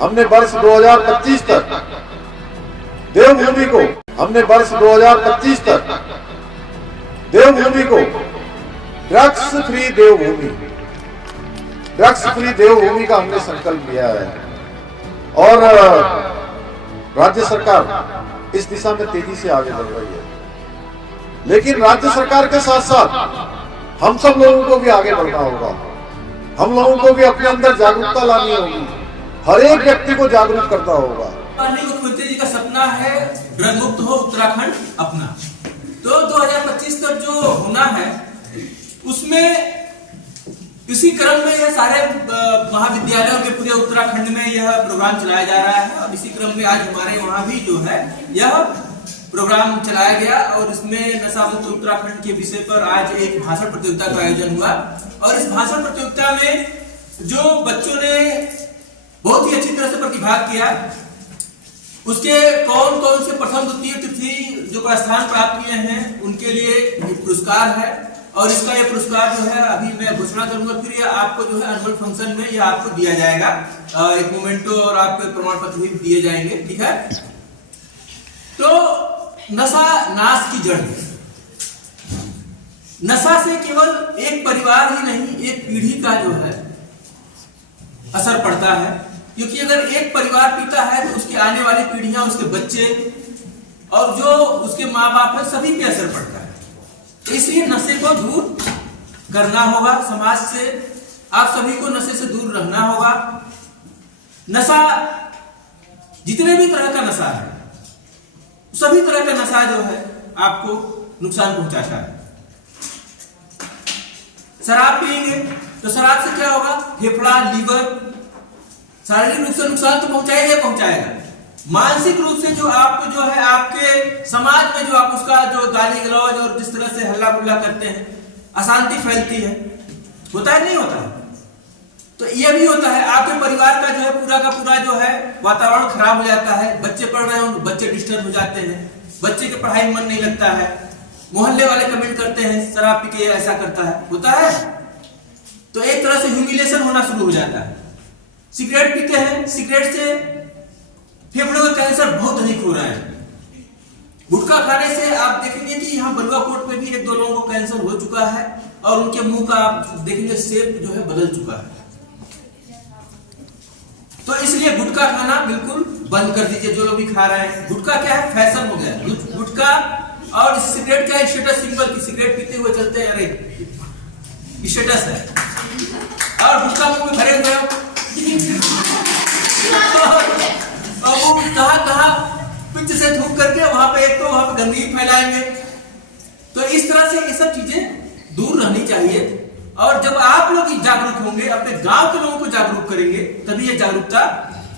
हमने वर्ष 2025 तक देवभूमि को ड्रग्स फ्री देवभूमि का हमने संकल्प लिया है और राज्य सरकार इस दिशा में तेजी से आगे बढ़ रही है। लेकिन राज्य सरकार के साथ साथ हम सब लोगों को भी आगे बढ़ना होगा। हम लोगों को भी अपने अंदर जागरूकता लानी होगी, हर एक व्यक्ति को जागरूक करना होगा। मुख्यमंत्री जी का सपना है ड्रग मुक्त हो उत्तराखंड अपना। तो 2025 तक जो होना है उसमें इसी क्रम में यह सारे महाविद्यालयों के पूरे उत्तराखंड में यह प्रोग्राम चलाया जा रहा है और इसी क्रम में आज हमारे वहां भी जो है यह प्रोग्राम चलाया गया और इसमें नशा मुक्त उत्तराखंड के विषय पर आज एक भाषण प्रतियोगिता का आयोजन हुआ। और इस भाषण प्रतियोगिता में जो बच्चों ने बहुत ही अच्छी तरह से प्रतिभाग किया, उसके कौन कौन से प्रथम द्वितीय तृतीय जो स्थान प्राप्त किए हैं उनके लिए पुरस्कार है। और इसका ये पुरस्कार जो है अभी मैं घोषणा करूंगा, फिर ये आपको जो है एनुअल फंक्शन में यह आपको दिया जाएगा, एक मोमेंटो और आपके प्रमाण पत्र भी दिए जाएंगे, ठीक है। तो नशा नाश की जड़ है। नशा से केवल एक परिवार ही नहीं, एक पीढ़ी का जो है असर पड़ता है, क्योंकि अगर एक परिवार पीता है तो उसकी आने वाली पीढ़ियां, उसके बच्चे और जो उसके माँ बाप है सभी पे असर पड़ता है। इसलिए नशे को दूर करना होगा समाज से, आप सभी को नशे से दूर रहना होगा। नशा जितने भी तरह का नशा है, सभी तरह का नशा जो है आपको नुकसान पहुंचाता है। शराब पिएंगे तो शराब से क्या होगा, फेफड़ा, लीवर, शारीरिक रूप से नुकसान तो पहुंचाएगा। मानसिक रूप से जो आपको जो है आपके समाज में जो आप उसका जो गाली गलौज और जिस तरह से हल्ला गुल्ला करते हैं, अशांति फैलती है, होता है नहीं होता है? तो ये भी होता है, आपके परिवार का जो है पूरा का पूरा जो है वातावरण खराब हो जाता है। बच्चे पढ़ रहे हो, बच्चे डिस्टर्ब हो जाते हैं, बच्चे के पढ़ाई में मन नहीं लगता है, मोहल्ले वाले कमेंट करते हैं शराब पी के ऐसा करता है, होता है। तो एक तरह से ह्यूमिलिएशन होना शुरू हो जाता है। सिगरेट पीते हैं, सिगरेट से फेफड़ों का कैंसर बहुत अधिक हो रहा है। गुटखा खाने से आप देखेंगे कि यहाँ बलुआ कोट में भी 1-2 लोगों को कैंसर हो चुका है और उनके मुंह का आप देखेंगे शेप जो है बदल चुका है। तो इसलिए गुटखा खाना बिल्कुल बंद कर दीजिए, जो लोग भी खा रहे हैं। गुटखा क्या है, फैशन हो गया गुटखा। और सिगरेट क्या है, स्टेटस सिंबल की सिगरेट पीते हुए चलते हैं, अरे स्टेटस है। और गुटखा मुंह में भरे हुए कहां पिच से थूक करके वहां पे एक तो वहां पे गंदगी फैलाएंगे। तो इस तरह से ये सब चीजें दूर रहनी चाहिए। और जब आप लोग जागरूक होंगे, अपने गांव के लोगों को जागरूक करेंगे, तभी ये जागरूकता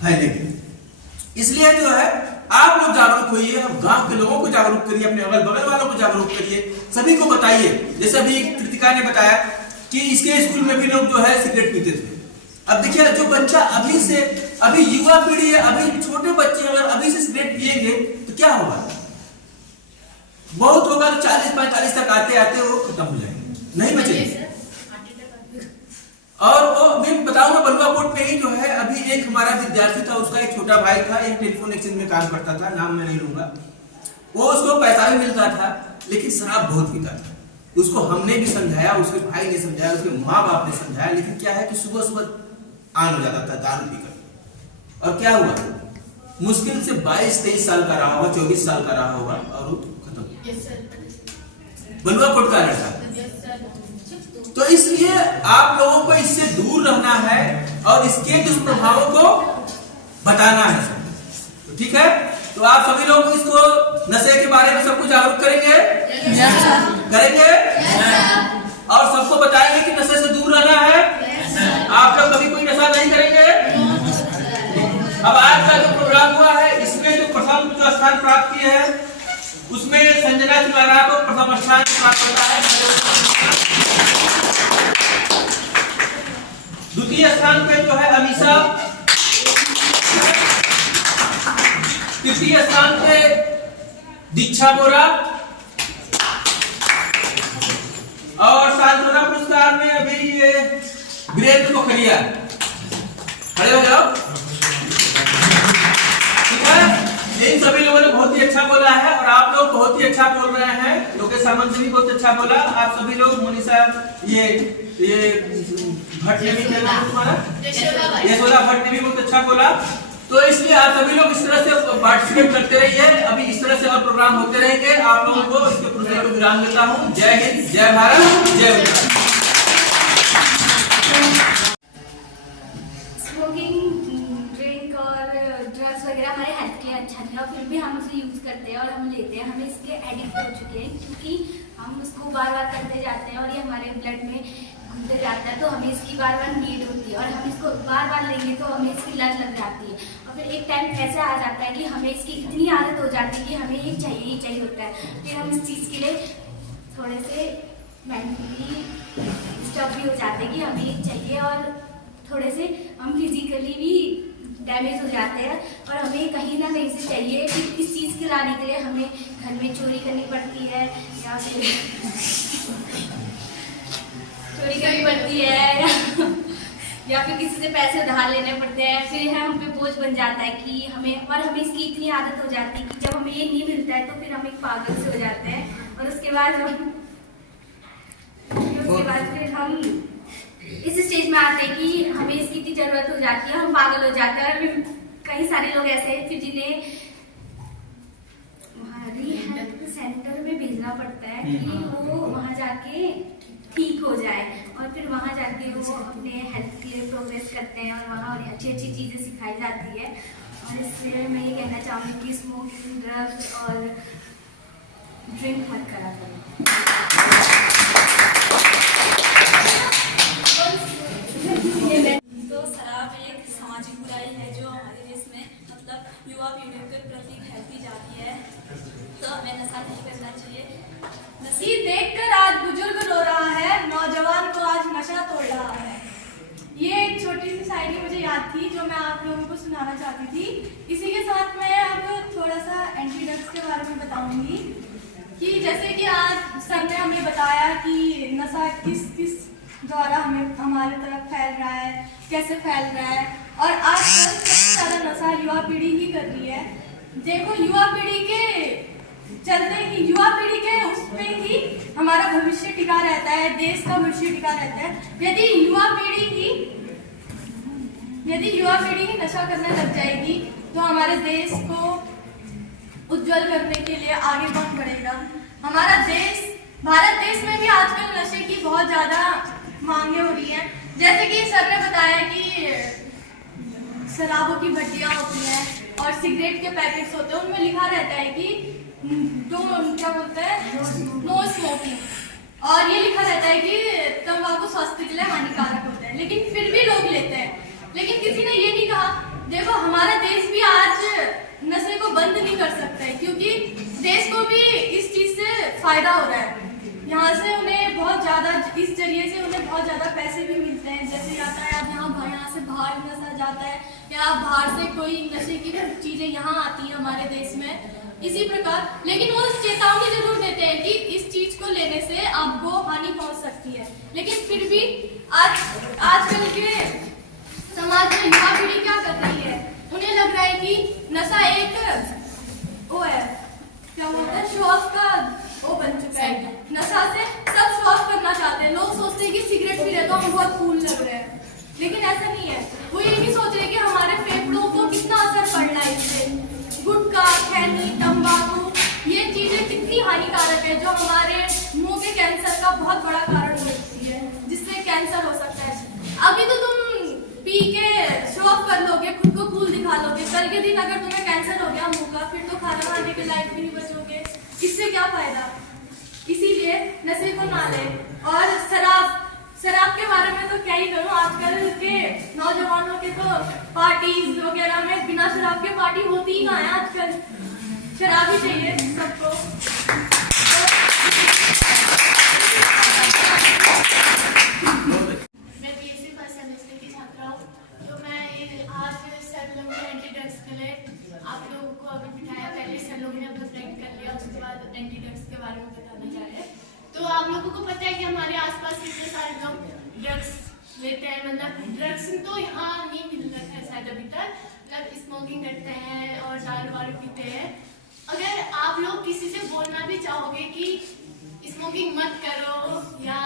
फैलेगी। इसलिए जो है आप लोग जागरूक होइए, गांव के लोगों को जागरूक करिए, अपने अगल बगल वालों को जागरूक करिए, सभी को बताइए। जैसे अभी कृतिका ने बताया कि इसके स्कूल में भी लोग जो है सिगरेट पीते थे। अब देखिए, जो बच्चा अभी युवा पीढ़ी है, अभी छोटे बच्चे अगर अभी से सिगरेट पिएंगे तो क्या होगा, बहुत होगा तो 40-45 तक आते आते वो खत्म हो जाएंगे, नहीं बचेंगे। और वो मैं बताऊंगा, बलुआ कोट पे ही जो है अभी एक हमारा विद्यार्थी था, उसका एक छोटा भाई था, एक टेलीफोन एक्सचेंज में काम करता था, नाम मैं नहीं लूंगा। वो उसको पैसा भी मिलता था लेकिन शराब बहुत पीता था। उसको हमने भी समझाया, उसके भाई ने समझाया, उसके माँ बाप ने समझाया, लेकिन क्या है कि सुबह सुबह आन हो जाता था दारू पीकर। और क्या हुआ, मुश्किल से 22-23 साल का रहा होगा, 24 साल का रहा होगा और वो खत्म। बलुआ कोट का लड़का। तो इसलिए आप लोगों को इससे दूर रहना है और इसके दुष्प्रभावों को बताना है, ठीक है। तो आप सभी लोग इसको नशे के बारे में सबको जागरूक करेंगे और सबको बताएंगे कि नशे से दूर रहना है। आप लोग कभी कोई नशा नहीं करेंगे। अब आज का जो प्रोग्राम हुआ है, इसमें जो प्रथम जो स्थान प्राप्त किए हैं उसमें संजना तिवारी को प्रथम स्थान प्राप्त होता है। द्वितीय स्थान पे जो है अमीशा, तृतीय स्थान पे दीक्षा बोरा और सांत्वना पुरस्कार में अभी ये वीरेंद्र पोखरिया। खड़े हो जाओ। अच्छा बोला है और आप लोग बहुत ही अच्छा बोल रहे हैं। लोकेश सामंत जी भी बहुत अच्छा बोला। आप सभी लोग मोनिशा ये भट्ट ने भी क्या नाम तुम्हारा, यशोदा भट्ट ने भी बहुत अच्छा बोला। तो इसलिए आप सभी लोग इस तरह से पार्टिसिपेट करते रहिए। अभी इस तरह से और प्रोग्राम होते रहेंगे। आप लोगों को इसके प्रोग्राम को विराम देता हूँ। जय हिंद, जय भारत, जय उत्तराखंड। वगैरह हमारे हेल्थ के लिए अच्छा नहीं है, और फिर भी हम उसे यूज़ करते हैं और हम लेते हैं। हमें इसके एडिक्ट हो चुके हैं क्योंकि हम उसको बार बार करते जाते हैं और ये हमारे ब्लड में घूमते जाता है, तो हमें इसकी बार बार नीड होती है और हम इसको बार बार लेंगे तो हमें इसकी लत लग जाती है। और फिर एक टाइम ऐसा आ जाता है कि हमें इसकी इतनी आदत हो जाती है कि हमें ये चाहिए होता है। फिर हम इस चीज़ के लिए थोड़े से मेंटली डिस्टर्ब भी हो जाते हैं कि हमें ये चाहिए, और थोड़े से हम फिजिकली भी डैमेज हो जाते हैं। और हमें कहीं ना कहीं से चाहिए कि इस चीज़ के लाने के लिए हमें घर में चोरी करनी पड़ती है या फिर चोरी करनी पड़ती है या फिर किसी से पैसे उधार लेने पड़ते हैं। फिर हम पे बोझ बन जाता है कि हमें इसकी इतनी आदत हो जाती है कि जब हमें ये नहीं मिलता है तो फिर हम एक पागल से हो जाते हैं। और उसके बाद फिर हम इस स्टेज में आते हैं कि हमें इसकी इतनी जरूरत हो जाती है, हम पागल हो जाते हैं। और कई सारे लोग ऐसे हैं फिर जिन्हें हेल्थ सेंटर में भेजना पड़ता है कि वो वहाँ जाके ठीक हो जाए, और फिर वहाँ जाके वो अपने हेल्थ के लिए प्रोग्रेस करते हैं और वहाँ उन्हें अच्छी अच्छी चीज़ें सिखाई जाती है। और इसलिए मैं ये कहना चाहूँगी कि स्मोकिंग, ड्रग्स और ड्रिंक मत करा करें। तो शराब एक सामाजिक बुराई है जो हमारे देश में मतलब युवा पीढ़ी के प्रति फैलती जाती है, तो हमें नशा नहीं करना चाहिए। नसीब देखकर आज बुजुर्ग रो रहा है, नौजवान को आज नशा तोड़ रहा है। ये एक छोटी सी शायरी मुझे याद थी जो मैं आप लोगों को सुनाना चाहती थी। इसी के साथ मैं अब थोड़ा सा एंटी ड्रग्स के बारे में बताऊंगी कि जैसे कि आज सर ने हमें बताया कि नशा किस किस द्वारा हमारे तरफ फैल रहा है, कैसे फैल रहा है। और आजकल सबसे ज़्यादा नशा युवा पीढ़ी ही कर रही है। देखो, युवा पीढ़ी के चलते ही, युवा पीढ़ी के उस पे ही हमारा भविष्य टिका रहता है, देश का भविष्य टिका रहता है। यदि युवा पीढ़ी ही नशा करने लग जाएगी तो हमारे देश को उज्जवल करने के लिए आगे कौन बढ़ेगा। हमारा देश, भारत देश में भी आजकल नशे की बहुत ज़्यादा मांगे हो रही हैं। जैसे कि सर ने बताया कि शराबों की भट्टियाँ होती हैं और सिगरेट के पैकेट्स होते हैं, उनमें लिखा रहता है कि क्या बोलते हैं, नो स्मोकिंग, और ये लिखा रहता है कि तंबाकू स्वास्थ्य के लिए हानिकारक होता है, लेकिन फिर भी लोग लेते हैं। लेकिन किसी ने ये नहीं कहा, देखो हमारा देश भी आज नशे को बंद नहीं कर सकता है क्योंकि देश को भी इस चीज़ से फायदा हो रहा है। यहाँ से उन्हें बहुत ज़्यादा, इस जरिए से उन्हें बहुत ज़्यादा पैसे भी मिलते हैं। जैसे यातायात यहाँ से बाहर नशा जाता है या बाहर से कोई नशे की चीज़ें यहाँ आती हैं हमारे देश में, इसी प्रकार। लेकिन वो चेतावनी जरूर देते हैं कि इस चीज़ को लेने से आपको हानि पहुँच सकती है। लेकिन फिर भी आजकल के समाज में युवा पीढ़ी क्या कर रही है, उन्हें लग रहा है कि नशा एक वो है, क्या बोलते हैं, शो ऑफ का वो बन चुका है। नशा से सब शो ऑफ करना चाहते हैं। लोग सोचते हैं कि सिगरेट पी रहे तो हम बहुत कूल लग रहे हैं, लेकिन ऐसा नहीं है। वो ये नहीं सोच रहे कि हमारे फेफड़ों को कितना असर पड़ रहा है इससे। गुटखा, खैनी, तंबाकू, ये चीजें कितनी हानिकारक है जो हमारे मुंह के कैंसर का बहुत बड़ा कारण हो सकती है, जिससे कैंसर हो सकता है। अभी तो तुम पी के शो ऑफ कर लोगे, खुद को कूल दिखा लोगे, कल के दिन अगर तुम्हें कैंसर हो गया मुंह का, फिर तो खाना खाने के लायक भी नहीं बचोगे। इससे क्या फायदा। इसीलिए नशे को ना लें। और शराब के बारे में तो क्या ही करूं, आजकल के नौजवानों के तो पार्टीज वगैरह में बिना शराब के पार्टी होती ही कहाँ है। आजकल शराब ही चाहिए सबको। मैं बीएससी फर्स्ट सेमेस्टर की छात्रा हूँ। तो मैं आज सर लोगों ने एंटी ड्रग्स के लिए आप लोगों को अगर बिठाया, पहले सर लोगों ने अपना प्रैक्ट कर लिया, उसके बाद एंटी ड्रग्स के बारे में बताना चाह रहे हैं। तो आप लोगों को पता है कि हमारे आसपास कितने सारे लोग ड्रग्स लेते हैं, मतलब ड्रग्स तो यहाँ नहीं मिल रहा है शायद अभी तक, मतलब स्मोकिंग करते हैं और दारू वारू पीते हैं। अगर आप लोग किसी से बोलना भी चाहोगे कि स्मोकिंग मत करो या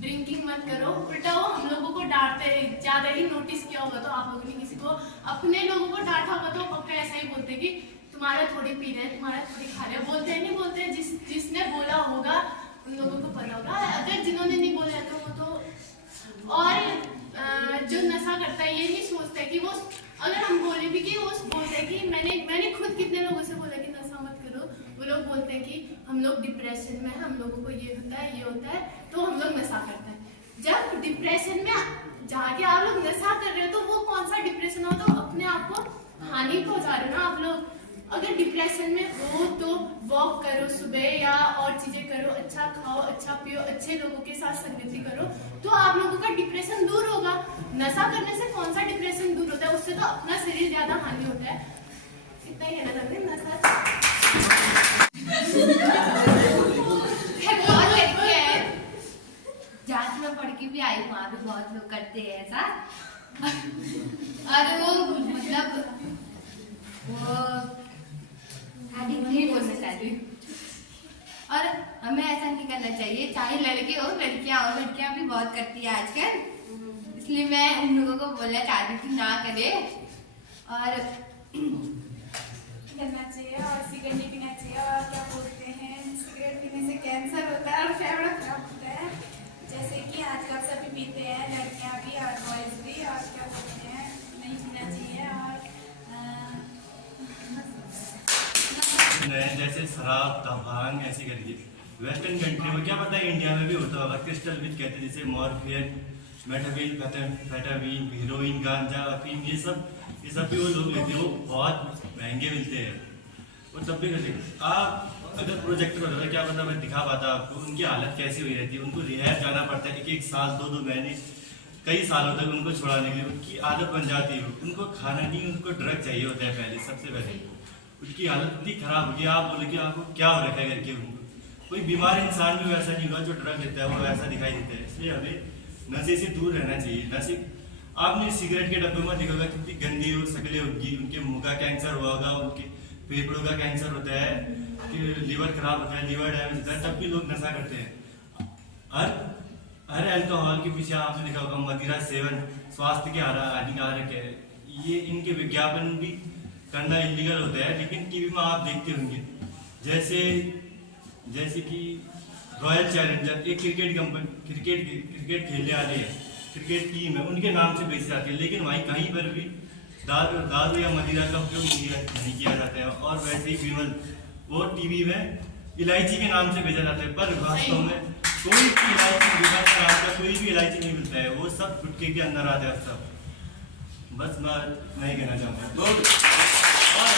ड्रिंकिंग मत करो, उल्टा वो हम लोगों को डांटते हैं। ज़्यादा ही नोटिस किया होगा तो आप लोगों ने किसी को, अपने लोगों को डांटा होगा तो पक्का ऐसा ही बोलते कि तुम्हारा थोड़ी पी रहे, तुम्हारा थोड़ी खा रहे। बोलते हैं नहीं बोलते, जिसने बोला होगा उन लोगों को पता होगा। अगर जिन्होंने नहीं बोला तो वो तो, और जो नशा करता है ये नहीं सोचता है कि वो, अगर हम बोले भी कि वो बोलते हैं कि मैंने खुद कितने लोगों से बोला कि नशा मत करो, वो लोग बोलते हैं कि हम लोग डिप्रेशन में, हम लोगों को ये होता है तो हम लोग नशा करते हैं। जब डिप्रेशन में जाके आप लोग नशा कर रहे हो तो वो कौन सा डिप्रेशन हो, तो अपने आप को हानि पहुंचा रहे हो ना आप लोग। अगर डिप्रेशन में हो तो वॉक करो सुबह या और चीजें करो, अच्छा खाओ, अच्छा पियो, अच्छे लोगों के साथ संगति करो तो आप लोगों का डिप्रेशन दूर होगा। नशा करने से कौन सा डिप्रेशन दूर होता है, उससे तो अपना शरीर ज्यादा हानि होता है। इतना ही कहना चाहते हैं। नशा बहुत लड़की है, जांच में पढ़ के भी आई, वहाँ भी बहुत लोग करते हैं ऐसा। और वो मतलब वो एडिक्ट नहीं बोलना चाहती, और हमें ऐसा नहीं करना चाहिए, चाहे लड़के हो लड़कियां हो, लड़कियां भी बहुत करती है आजकल। इसलिए मैं उन लोगों को बोलना चाहती थी ना करे और करना चाहिए और सिगरेट नहीं पीना चाहिए। और क्या बोलते हैं, सिगरेट पीने से कैंसर होता है और फेफड़ा खराब होता है, जैसे कि आजकल सभी पीते हैं, लड़कियां भी और बॉयज भी। और क्या बोलते हैं, नहीं पीना चाहिए। और जैसे शराब, तंबाकू ऐसी करके वेस्टर्न कंट्री में, क्या पता है इंडिया में भी होता होगा, क्रिस्टल विच कहते हैं, जैसे मॉर्फिन, मेटाफेटामीन, हीरोइन, गांजा, अफीम, ये सब भी वो लोग लेते हैं, वो बहुत महंगे मिलते हैं, वो तब भी करते हैं। आप अगर प्रोजेक्टर होता है, क्या पता मैं दिखा पाता आपको उनकी हालत कैसी हुई रहती है। उनको रिहैब जाना पड़ता है, एक साल 2 महीने, कई सालों तक उनको छुड़ाने के लिए। उनकी आदत बन जाती है, उनको खाना नहीं, उनको ड्रग चाहिए होता है पहले, सबसे पहले। उनकी हालत इतनी खराब होगी, आप बोले कि आपको क्या हो रखा है करके। उनको कोई बीमार इंसान भी वैसा नहीं होगा जो ड्रग लेता है, वो वैसा दिखाई देता है। इसलिए हमें नशे से दूर रहना चाहिए। नशे, आपने सिगरेट के डब्बे में देखा होगा कितनी गंदी शक्लें होगी, उनके मुंह का कैंसर हुआ होगा, उनके फेफड़ों का कैंसर होता है, कि लीवर खराब होता है, लीवर डैमेज होता है, तब भी लोग नशा करते हैं। हर अल्कोहल के पीछे आपने देखा होगा मदिरा सेवन स्वास्थ्य के हानिकारक है, ये इनके विज्ञापन भी करना इलीगल होता है। लेकिन टीवी में आप देखते होंगे, जैसे कि रॉयल चैलेंजर, एक क्रिकेट खेलने वाले हैं, क्रिकेट टीम है, उनके नाम से बेची जाती है। लेकिन वहीं कहीं पर भी दारू या मदिरा का उपयोग नहीं किया जाता है। और वैसे ही विमल, वो टीवी में इलायची के नाम से बेचा जाता है, पर वास्तव में कोई भी इलायची, विमल का नाम का कोई भी इलायची नहीं मिलता है, वो सब गुटखे के अंदर आते हैं सब। बस मैं ही कहना चाहूँगा। और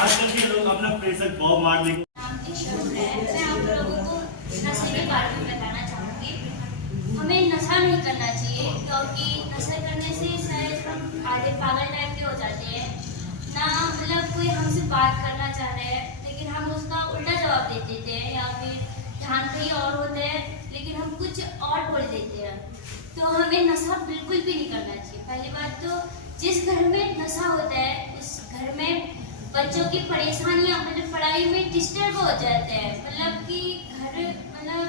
आजकल के लोग अपना प्रेशर बॉब मारने को। मैं आप लोगों को नशे के बारे में बताना चाहूँगी। हमें नशा नहीं करना चाहिए, क्योंकि नशा करने से शायद हम आधे पागल टाइप के हो जाते हैं ना। मतलब कोई हमसे बात करना चाह रहे हैं लेकिन हम उसका उल्टा जवाब दे देते हैं, या फिर ध्यान कहीं और होते हैं लेकिन हम कुछ और बोल देते हैं। तो हमें नशा बिल्कुल भी नहीं करना चाहिए। पहली बात तो जिस घर में नशा होता है उस घर में बच्चों की परेशानियां, मतलब पढ़ाई में डिस्टर्ब हो जाते हैं। मतलब कि घर, मतलब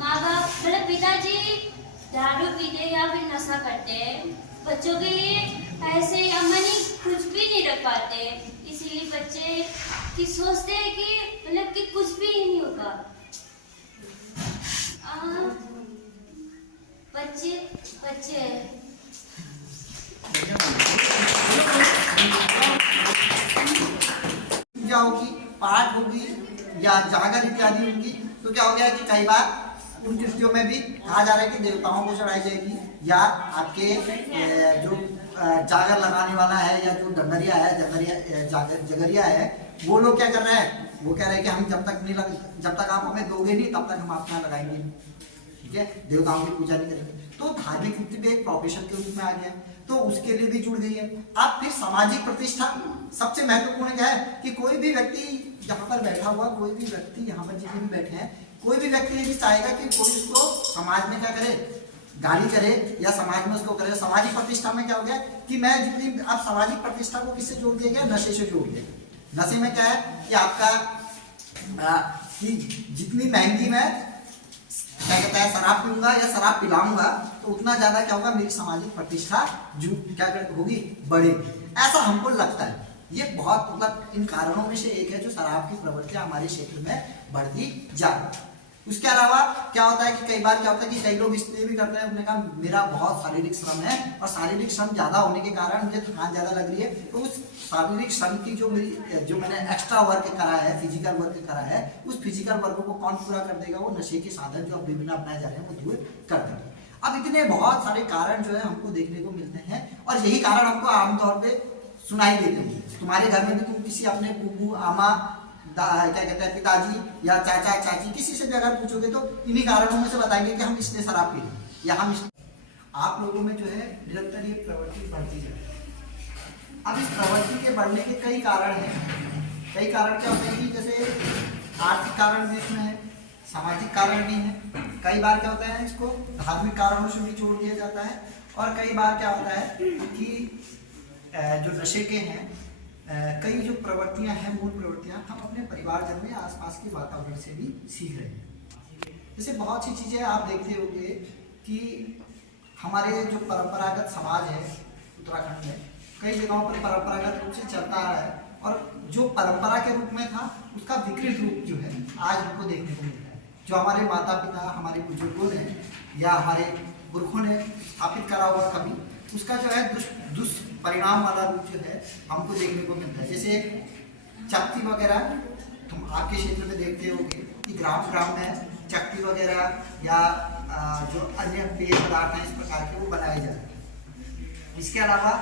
माँ बाप, मतलब पिताजी दारू पीते या फिर नशा करते हैं, बच्चों के लिए पैसे या मनी कुछ भी नहीं रख पाते, इसीलिए बच्चे की सोचते हैं कि मतलब कि कुछ भी नहीं होगा। बच्चे पूजा होगी, पाठ होगी या जागर इत्यादि होगी, तो क्या हो गया कि कई बार उन कृतियों में भी कहा जा रहा है कि देवताओं को चढ़ाई जाएगी, या आपके जो जागर लगाने वाला है या जो डंगरिया है, जगरिया है, वो लोग क्या कर रहे हैं, वो कह रहे हैं कि हम जब तक आप हमें दोगे नहीं तब तक हम आपके यहाँ लगाएंगे, ठीक है, देवताओं की पूजा नहीं करेंगे। तो धार्मिक वृत्ति भी एक प्रोफेशन के रूप में आ गया, तो उसके लिए भी जुड़ गई है। अब फिर सामाजिक प्रतिष्ठा सबसे महत्वपूर्ण क्या है कि कोई भी व्यक्ति यहाँ पर बैठा हुआ, कोई भी व्यक्ति यहाँ पर जितने भी बैठे हैं, कोई भी व्यक्ति ये भी चाहेगा कि कोई उसको समाज में क्या करे, गाली करे या समाज में उसको करे। सामाजिक प्रतिष्ठा में क्या हो गया कि मैं जितनी, अब सामाजिक प्रतिष्ठा को किससे जोड़ दिया गया, नशे से जोड़ दिया। नशे में क्या है कि आपका कि जितनी महंगी मैं क्या कहता है शराब पीऊंगा या शराब पिलाऊंगा तो उतना ज्यादा क्या होगा, मेरी सामाजिक प्रतिष्ठा जो क्या होगी, बढ़ेगी, ऐसा हमको लगता है। ये बहुत मतलब इन कारणों में से एक है जो शराब की प्रवृत्तियां हमारे क्षेत्र में बढ़ती जा रही है। उसके अलावा क्या होता है कि कई बार क्या होता है कि कई लोग इसलिए भी करते हैं, उन्होंने कहा मेरा बहुत शारीरिक श्रम है और शारीरिक श्रम ज्यादा होने के कारण मुझे थकान ज्यादा लग रही है, तो उस शारीरिक श्रम की जो मैंने एक्स्ट्रा वर्क करा है, फिजिकल वर्क करा है, उस फिजिकल वर्क को कौन पूरा कर देगा, वो नशे के साधन जो अब विभिन्न अपनाए जा रहे हैं वो दूर कर देंगे। अब इतने बहुत सारे कारण जो है हमको देखने को मिलते हैं और यही कारण हमको आमतौर पे सुनाई देते होंगे। तुम्हारे घर में भी तुम किसी अपने बुबू, आमा, क्या कहते हैं पिताजी या चाचा चाची किसी से भी अगर पूछोगे तो इन्हीं कारणों में से बताएंगे कि हम इसने शराब पी ली या हम आप लोगों में जो है निरंतर ये प्रवृत्ति बढ़ती है। अब इस प्रवृत्ति के बढ़ने के कई कारण हैं। कई कारण क्या होते हैं कि जैसे आर्थिक कारण भी इसमें है, सामाजिक कारण भी है, कई बार क्या होता है इसको धार्मिक कारणों से भी जोड़ दिया जाता है और कई बार क्या होता है कि जो नशे के हैं कई जो प्रवृत्तियां हैं, मूल प्रवृत्तियां हम अपने परिवारजन में आसपास के वातावरण से भी सीख रहे हैं। जैसे बहुत सी चीज़ें आप देखते होंगे कि हमारे जो परंपरागत समाज है उत्तराखंड में कई जगहों पर परंपरागत रूप से चलता आ रहा है और जो परंपरा के रूप में था उसका विकृत रूप जो है आज हमको देखने को मिलता है। जो हमारे माता पिता, हमारे बुजुर्गों ने या हमारे पुरखों ने स्थापित करा हुआ कभी, उसका जो है दुष्परिणाम वाला रूप जो है हमको देखने को मिलता है। जैसे चक्की वगैरह तुम आपके क्षेत्र में देखते होंगे कि ग्राम में चक्की वगैरह या जो अन्य पेय पदार्थ हैं इस प्रकार के वो बनाए जा रहे हैं। इसके अलावा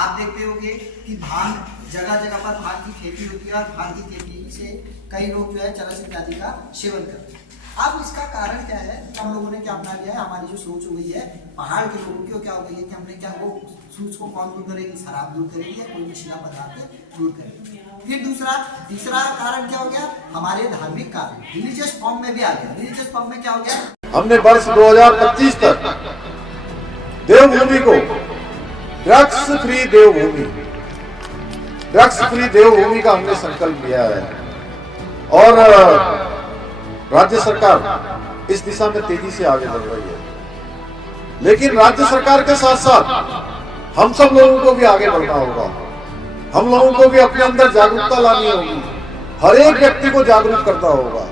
आप देखते होंगे कि भांग, जगह जगह पर भांग की खेती होती है और भांग की खेती से कई लोग जो है चरस इत्यादि का सेवन करते हैं। अब इसका कारण क्या है, हम लोगों ने क्या अपना लिया है, हमारी जो सोच हो गई है पहाड़ के लोगों की, क्या हो गई है कि हमने क्या वो सोच को कौन दूर करेगी, शराब दूर करेगी या कोई नशीला पदार्थ दूर करेगी। फिर तीसरा कारण क्या हो गया, हमारे धार्मिक कारण, रिलीजियस फॉर्म में भी आ गया। रिलीजियस फॉर्म में क्या हो गया, हमने वर्ष 2025 तक देवभूमि को ड्रग्स फ्री देवभूमि का हमने संकल्प लिया है और राज्य सरकार इस दिशा में तेजी से आगे बढ़ रही है। लेकिन राज्य सरकार के साथ साथ हम सब लोगों को भी आगे बढ़ना होगा। हम लोगों को भी अपने अंदर जागरूकता लानी होगी, हर एक व्यक्ति को जागरूक करना होगा।